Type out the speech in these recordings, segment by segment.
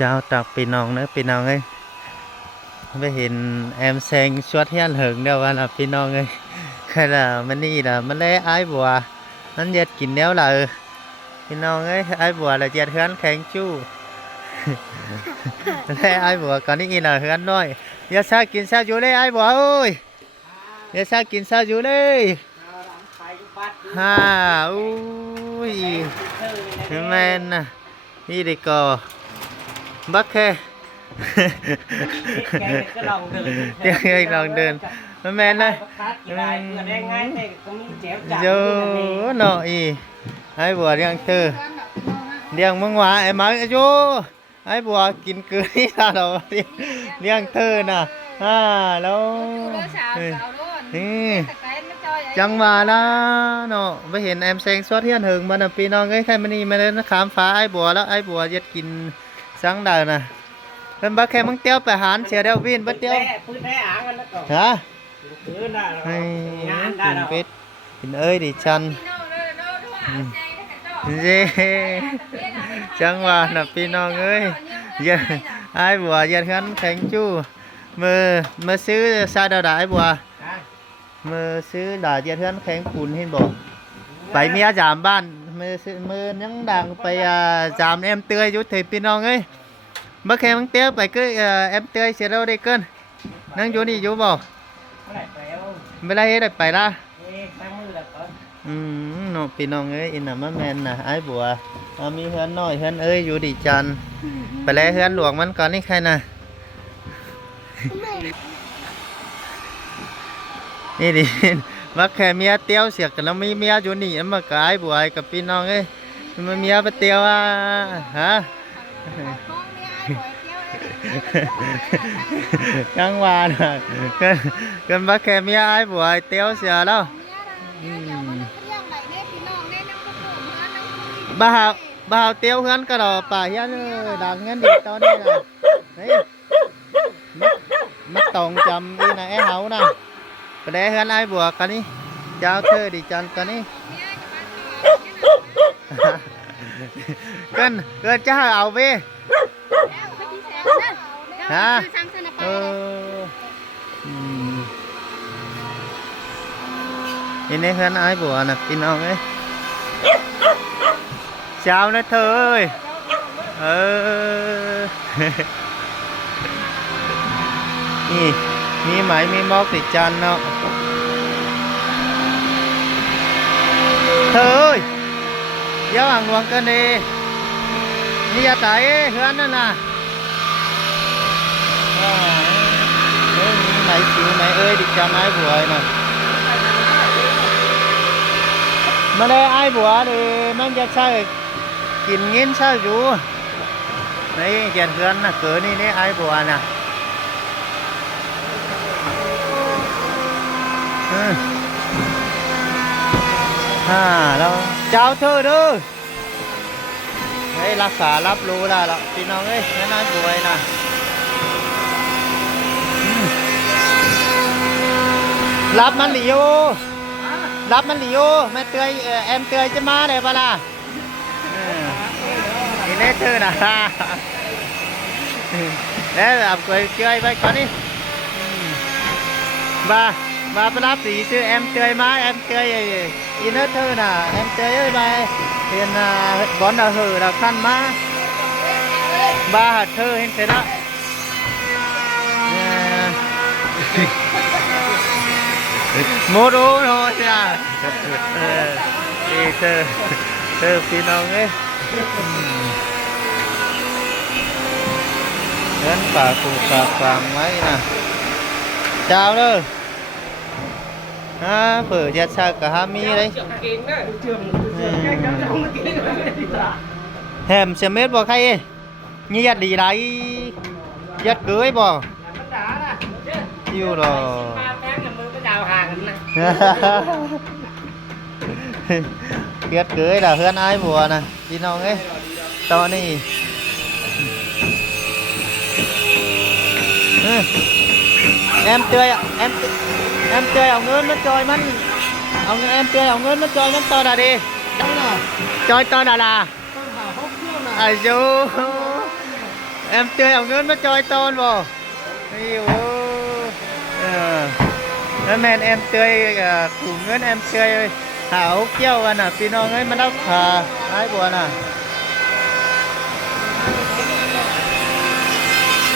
เจ้าตักปีน้องเนอะปีน้องเอ้ยไปเห็นแอมแซงชวดเฮียนเหิงเดียววันอ่ะปีน้องเอ้ยใครล่ะมันนี่ล่ะมันเลยอ้ายบัวนั่นเย็ดกินแล้วล่ะพี่น้องเอ้ยอ้ายบัวล่ะเจ็ดเฮือนแข็งจู้เลยอ้ายบัวก่อนนี้อีน่ะเฮือนน้อยอย่าซากินซาอยู่เลยอ้ายบัวเอ้ยอย่าซากินซาอยู่เลยฮ่าอุ้ยแม่นน่ะนี่ดีก็บักแค่เดี๋ยวให้ลองเดินแม่นเลยโย่เนาะอีไอ้บัวเลี้ยงเธอเลี้ยงมึงหวาไอ้หมาโย่ไอ้บัวกินเกลือนี่ตาเราเลี้ยงเธอน่ะแล้วนี่จังหวะนะเนาะไปเห็นแอมแซงสวดเทียนเหิงมันปีน้องไอ้ใครมันนี่มาเล่นขามฟ้าไอ้บัวแล้วไอ้บัวยัดกินสังดาวน่ะเป็นบักแค่มึงเตี้ยวไปหารเสียเดียววินบัดเตี้ยวฮะให้กินเป็ดกินเอ้ยดิฉันเย่จังหวะน่ะพี่น้องเอ้ยยันไอ้บัวยันขันแข็งจู้มือซื้อซาดาดาไอ้บัวมือซื้อดายันขันแข็งปูนเห็นบอกไปเมียจามบ้านมือยังดังไปจามem tươiอยู่thìพี่น้องเอ้ยบักแค่มึงเตี้ยวไปก็em tươiเสียแล้วได้เกินนั่งอยู่นี่อยู่บอกไม่ได้ได้ไปละเนาะพี่น้องเอ้ยอินน่ะมะแมนน่ะไอ้บัวมีเฮือนน้อยเฮือนเอ้ยอยู่ดีจันไปแล้วเฮือนหลวงมันก่อนนี่ใครน่ะนี่ดิบักแค่เมียเตี้ยวเสียกันแล้วมีเมียอยู่นี่มากายบัวกับพี่น้องเอ้ยมันเมียไปเตี้ยวฮะจังหวะน่ะกันบักแค่เมียไอ้บัวเตี้ยวเสียแล้วบ่าวเตี้ยวเฮือนก็ดอกป่าเฮียนดังงั้นดิตอนนี้น่ะเฮ้ยมัดตองจำอีน่ะไอ้เฮาน่ะไปได้เฮือนไอ้บัวกันนี่เจ้าเธอดิจันกันนี่เกินจะเอาไปฮะนี่ในเฮือนไอ้บัวน่ะพี่น้องเอ้ยเช้านะเธอเอ้ยนี่มีไหมมีมอกติดจันเนาะเธอเอ้ยเดี๋ยวห่างหลวงกันดีนี่อย่าตายเฮือนนั่นน่ะมีไหมชิวไหมเอ้ยดิจันไอ้บัวน่ะมาเลยไอ้บัวดิมันจะใช่กินเงินใช่อยู่นี่เกียนเฮือนน่ะเกิดนี่ไอ้บัวน่ะแล้วเจ้าเธอเด้อให้รักษารับรู้แล้วล่ะพี่น้องเอ้ยนั่นไอ้บัวน่ะรับมันหลิวรับมันหลิวแม่เตยแอมเตยจะมาเลยปะล่ะนี่เล่เธอนะแล้วเอาไปเกยไปก่อนนี่มาไปรับสีชื่อแอมเตยมาแอมเตยอินเนอร์เธอน่ะแอมเตยเอ้ยไปเห็นบอลดาวหือดาวขั้นมาหัดเธอเห็นเสร็จแล้วโมโดโนจ้านี่เธอพี่น้องเอ้ยเดินป่าปูป่าฟางไว้นะเจ้าเด้อเปิดยัดชากะฮามีเลยแฮมเสม็ดบอกใครนี่ยัดดีไรยัดเกยบอกอยู่หรอเกิดเกยlà hơn ai mùa nè đi nào ấy to này em tươi em tươi ông ngớn nó chơi mất em tươi ông ngớn nó chơi mất to là đi chơi to là ai du em tươiเอาเงินมาจอยตอนบ่นี่โอ้แล้วแม่น em tươi ขู่เงิน em tươi เอ้ยหาเอาเกี่ยวกันน่ะพี่น้องเอ้ยมารับขาไอ้บัวน่ะ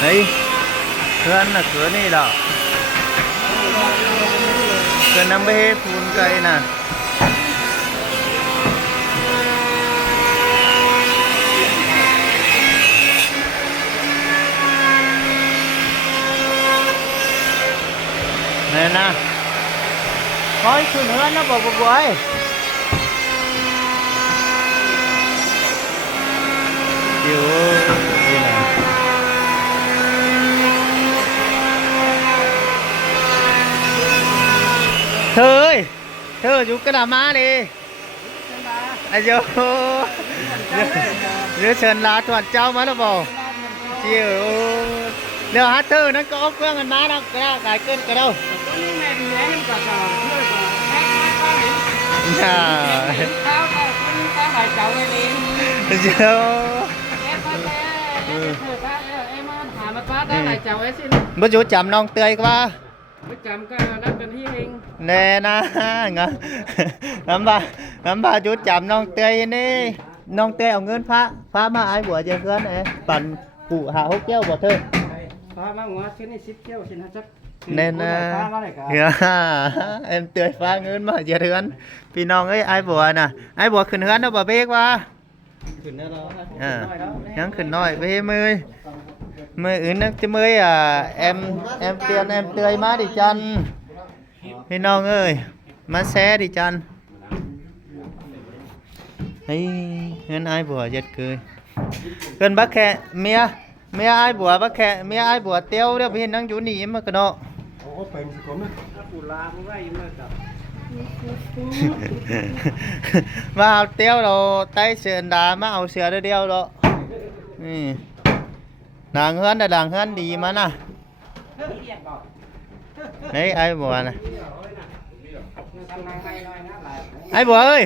เฮ้ยเพื่อนน่ะcửaนี่ดอกเพื่อนนำไปให้ฟูนไก่น่ะนี่นะคอยขึ้นเฮือนนะบอกบ่อยอยู่นี่นะเธอเอ้ยเธออยู่กระดามาดิอายุเรือเชิญลาถวนเจ้ามาแล้วบอกเจียวเดี๋ยวหาเธอนั่นก็เอาเครื่องกันมาแล้วก็ได้กายเกินก็ได้dạ dạ bữa chú chậm non tươi quá nè na ngắm ba chú chậm non tươi nè non tươi ông ngân phá mà ai của chơi gân nàyปั่น cụ hạ hốc keo bỏ thơ nên em tươi phá ngân mà giờ hơnพี่น้องเอ้ยไอ้บัวน่ะไอ้บัวขึ้นเฮือนเนาะบ่เบกว่าขึ้นได้แล้วยังขึ้นน้อยไปมืออื่นนึกจะมือem tiền em tươi má đi chân พี่น้องเอ้ยมาแซ่đi chân ấy ngân aiบัวgiật cười gần bác khẹ mía aiบัวbác khẹ mía aiบัวtiêu đóพี่นั่งอยู่นี่มากันเนาะมาเอาเตี้ยวเราไต้เสือดามาเอาเสือเดียวเรานี่ด่างเฮือนด่างเฮือนดีมาน่ะนี่ไอ้บัวน่ะไอ้บัวเอ้ย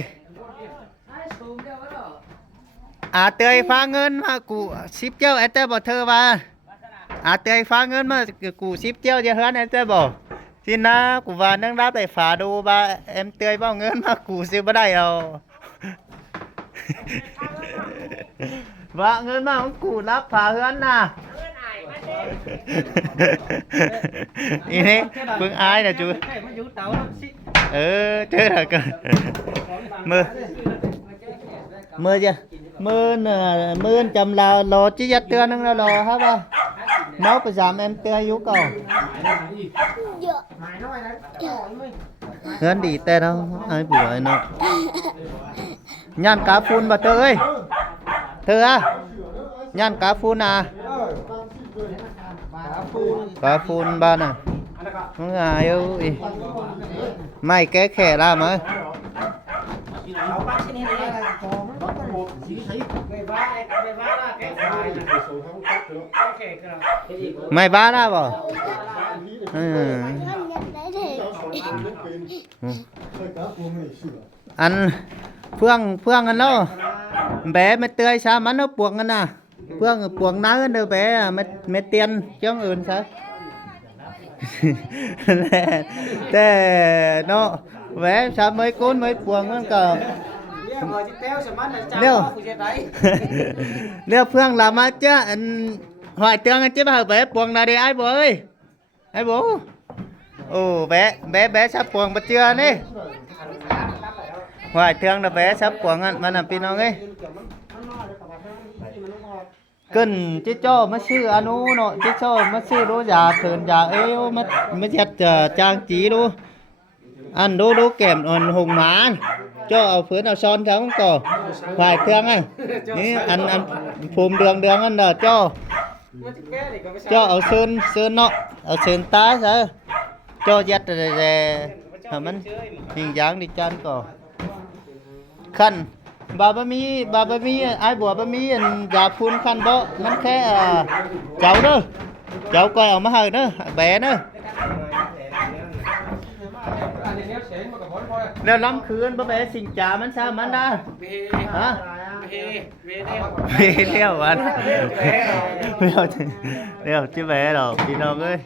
เตยฟ้าเงินมากูซิปเจ้าไอ้เต้บอกเธอว่าเตยฟ้าเงินมากูซิปเจ้าจะเฮือนไอ้เต้บอกที่น้ากูว่านั่งรับไปฝาดูว่าเอ็มเตยเบ้าเงินมากูซื้อมาได้เอาว่าเงินมาของกูรับฝาเฮือนน่ะอีนี่เพิ่งอายนะจูเจอแล้วกันมือจำลาวรอจียัดเตือนนึงแล้วรอครับว่าmáu bây giờ em tê yếu cầu hơn đi tê đâu ai buổi nó nhăn cá phun bà thơ ơi thơ à nhăn cá phun à cá phun ba nè không ai yêu mày cái khẻ ra mà mày ba ra bỏ ăn phương ăn đâu bé mới tươi sao mà nó buộc ăn à phương buộc nắng đâu bé mới tiền chứ không อื่นsao thế nó bé sao mới côn mới buộc nó cờ nếu phương làm á chứ hoài tương anh chứ bà bé buồn là đi ai bố ơi ai bố ồ bé sắp buồn mà chưa đi hoài tương là bé sắp buồn anh mà làm pin nó ấy cần chứ cho mà sư anh u nọ chứ cho mà sư đố già thường già ấy mà chặt trang trí đố ăn đố kèm hùng má cho ở phía nào son cháu không có hoài tương à ăn phùm đường ăn là cho ở sơn nọ ở sơn tá sao cho dắt rồi mình hình dáng đi chân cổ khăn bà ba mi ai bùa ba mi giả phun khăn đó mình khé cháu đó cháu coi ở má hơi đó bé đó nếu lắm khứ ba bé xin trả mình sao mình ra hả về leo anh leo chứ bé đâu đi đâu ơi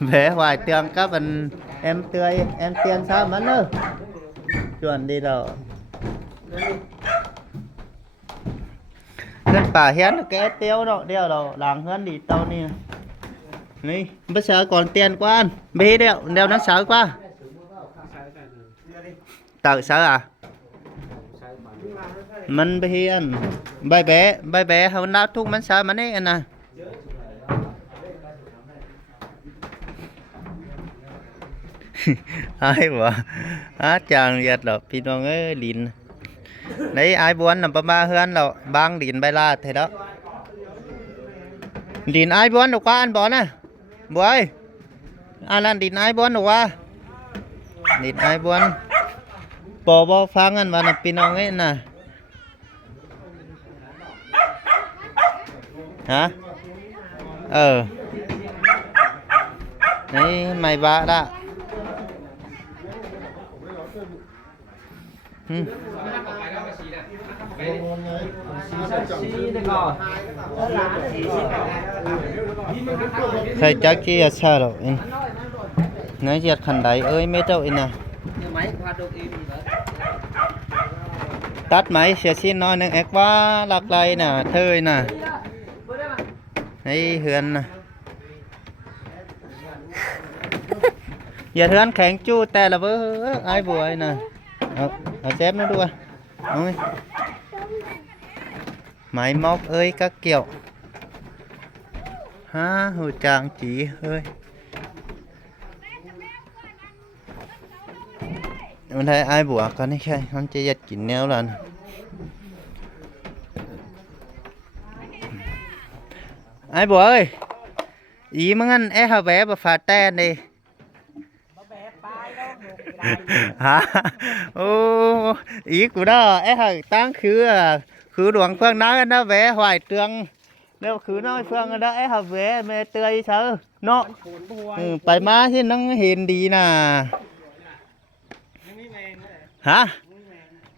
bé hoài tường các bạn em tươi em tiền sao mắn ơi chuẩn đi đâu dân bà hén cái tiêu đâu đeo đâu làng hơn đi tao nè này bây giờ còn tiền quá anh bê đeo đeo nó sợ quá tự sợ à mình bê anh bay bé hôm nào thuốc mình sợ mình ấy anh à ai bỏ chàng giật rồiพี่น้องเอ้ยดินđấy ai buồn là ba hơn rồi bang điện bay la thế đó điện ai buồn được qua anh bỏ nè bố ơi anh ăn điện ai buồn được qua điện ai buồn bỏ phang anh vào nèพี่น้องấy nè hả đấy mày ba đã thầy chắc kia sao rồi nói giật khẩn đấy ơi mấy đâu nè tắt máy sẽ xin nói nữa ép quá lạc lại nè thơi nè đây hườn nè giờ hườn kháng chu tè là với ai vừa ấy nè ở xếp nó đua ôi máy móc ơi các kiểu ha hồi chàng chỉ ơi mình thấy ai bùa con này khay con chơi giật kín neo lần ai bùa ơi ý mà ngăn é hào vé và phá ten đi hả ô ý của đó é hào tăng khứ đoàn phương nó vé hoài trường nếu khứ nói phương đó é hào vé mê tươi sao nó phải má chứ nó hiền đi nè hả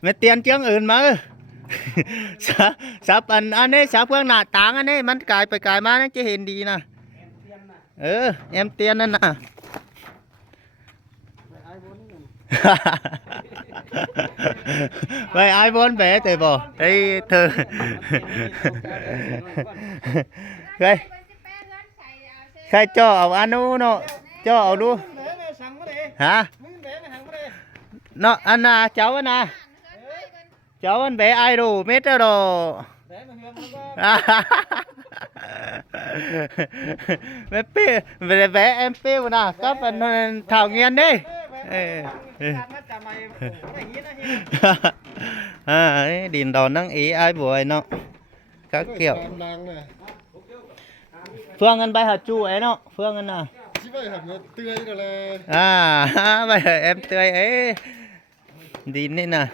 mẹ tiền chươngอื่นมาสับอันนี้สับเพื่อนหน้าต่างอันนี้มันกลายไปกลายมานั่นจะเห็นดีนะแอมเตียนนั่นน่ะไปไอ้บอลแบะแต่บ่ไอ้เธอใครจ่อเอาอันนู้นเนาะจ่อเอาดูฮะnó anh à cháu anh à cháu anh bé ai đồ mét rồi đồ bé bé em piu nè các bạn thảo nghiên đi điện đòn năng ý ai buổi nó các kiểu Phương anh bay hạt chu ấy nó Phương anh à bây giờ em tươi ấy đi nên nè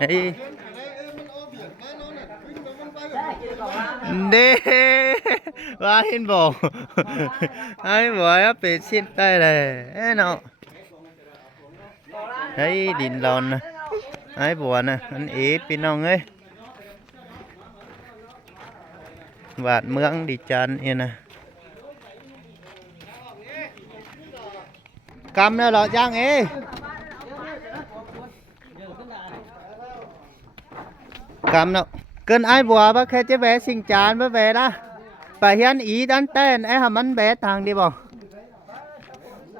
ấy đi qua hin bò ai bò bị xin tay này ấy nó đấy điện lòn nè ai bò nè anh ý pin nong ấy vạt mương đi chân yên nè cầm nó lọ giang ấy cầm nó cơn ai bùa bác khai chế bé sinh chán với bé đó phải hiến ý đánh tên ấy hàm ăn bé thằng đi bò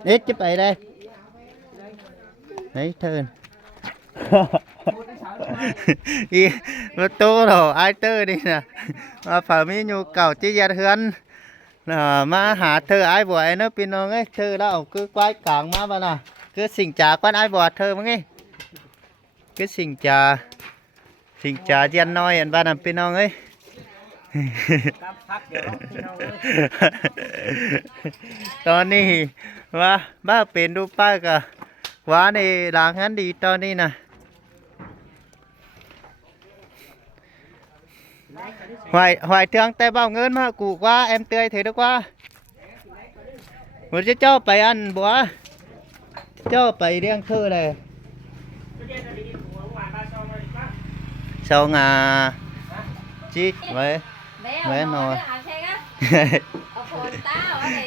ít chứ phải đây đấy thơn mà tô rồi ai tơ đi nè mà phải mới nhu cầu chế giật hơn mà hả thơ ai bùa ấy nó pin nó ấy thơ đó cứ quay cảng mà bà nè cứ xình trà quan ai bùa thơ mà nghe cứ xình trà dân nói anh ba làm pin nó ấyตอนนี้ว่าบ้าเป็นดูป้ากะว่าในหลังนั้นดีตอนนี้นะhoài thương tay bao ngơn mà cụ quá em tươi thế được quá một chiếc cho phải ăn bữa cho phải đen thơ này xong chít với nồi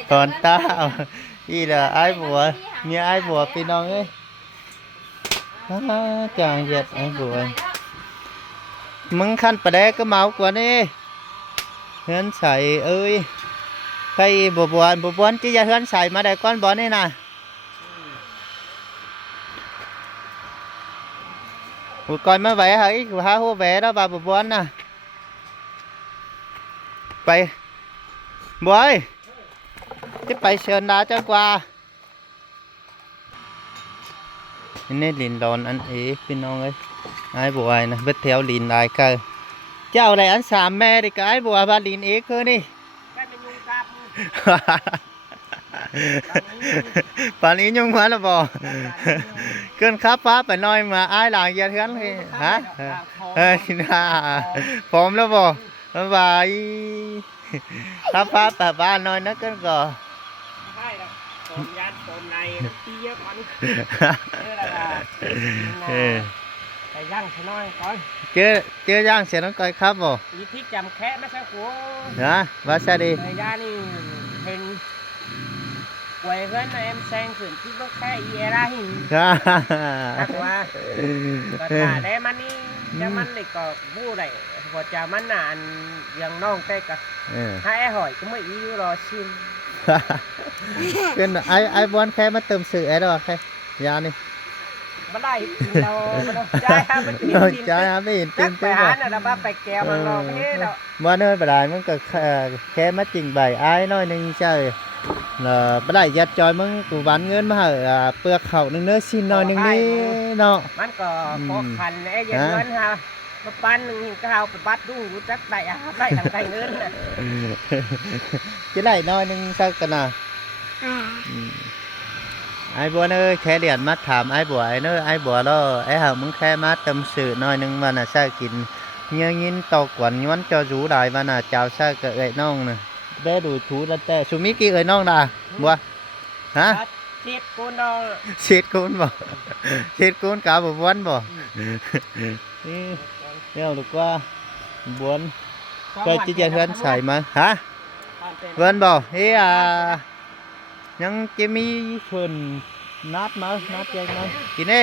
còn tao gì là ai bùa như ai bùa phi non ấy càng dệt ai bùa măng khăn bà đế cái máu của đi hươn sậy ơi cây bùa buồn chỉ ra hươn sậy mà đây con bón đây nè coi mới vẽ hãy há hô vẽ đó bà bùa buồn nèไปบอยจะไปเชิญดาเจ้ากว่านี่ลินดอนอันเอ๋พี่น้องเอ้ยไอ้บัวนะเบ็ดแถวลินได้ก็เจ้าอะไรอันสามแม่ดิก็ไอ้บัวบาลินเอ๋คือนี่ป่านนี้ยุ่งมาแล้วบ่เกินครับฟ้าไปน้อยมาไอ้หลังเยอะกันเลยฮะเฮ้ยน่าพร้อมแล้วบ่บ๊ายบายครับฟ้าไปบ้านน้อยนักกันก่อนใช่แล้วผมยันผมในตีเยอะกว่านี้ไก่ย่างใช่น้อยก่อนเจอย่างเสียน้องก้อยครับบ่อีที่จำแค่ไม่ใช่หัวนะว่าซะดีไก่ย่างนี่เห็นป่วยเพื่อนนะเอ็มแซงขึ้นที่รถแค่อีเอร่าหินนักว่าก็ถ่าได้มันนี่จะมันเลยก็บู้ได้หัวจ่ามันน่ะยังน้องแต่ก็ให้หอยก็ไม่อีรอชิมเป็นไอ้บอลแค่มาเติมสื่อไอ้ดอกแค่ยานี่ไม่ได้เราใจฮะไม่เห็นใจฮะไม่เห็นจริงไปหาเนี่ยเราไปแก้วมันรอไม่เห็นเราบ้านเนินไปได้มันก็แค่มาจริงใบไอ้น้อยนึงใช่ไปได้ยัดจอยมึงกูวันเงินมาเหอะเปลือกเขาหนึ่งเนื้อชิ้นน้อยหนึ่งนี่เนาะมันก็พอคันไอ้ยันเงินฮะมาปั้นหนึ่งก็เอาไปบัดดูรู้จักได้ได้ทางไกลเงินน่ะจะได้น้อยหนึ่งสักกันนะไอ้บัวเนอแค่เดียนมาถามไอ้บัวไอ้เนอไอ้บัวแล้วไอ้หามึงแค่มาเติมสื่อน้อยหนึ่งวันน่ะใช่กินเงี้ยยินตอกหวานย้อนจะรู้ได้วันน่ะเจ้าใช่ก็เอ้ยน้องน่ะเบ้ดูถูแล้วแต่สุมิกี้เอ้ยน้องน่ะบัวฮะเช็ดกูนน้องเช็ดกูนบ่เช็ดกูนกาบวันบ่นี่เดี๋ยวดูว่าบวนก็จะเพื่อนใส่มาฮะเพื่อนบ่เฮ้ยยังจะมีคนนัดมานัดยังไงกินเอ้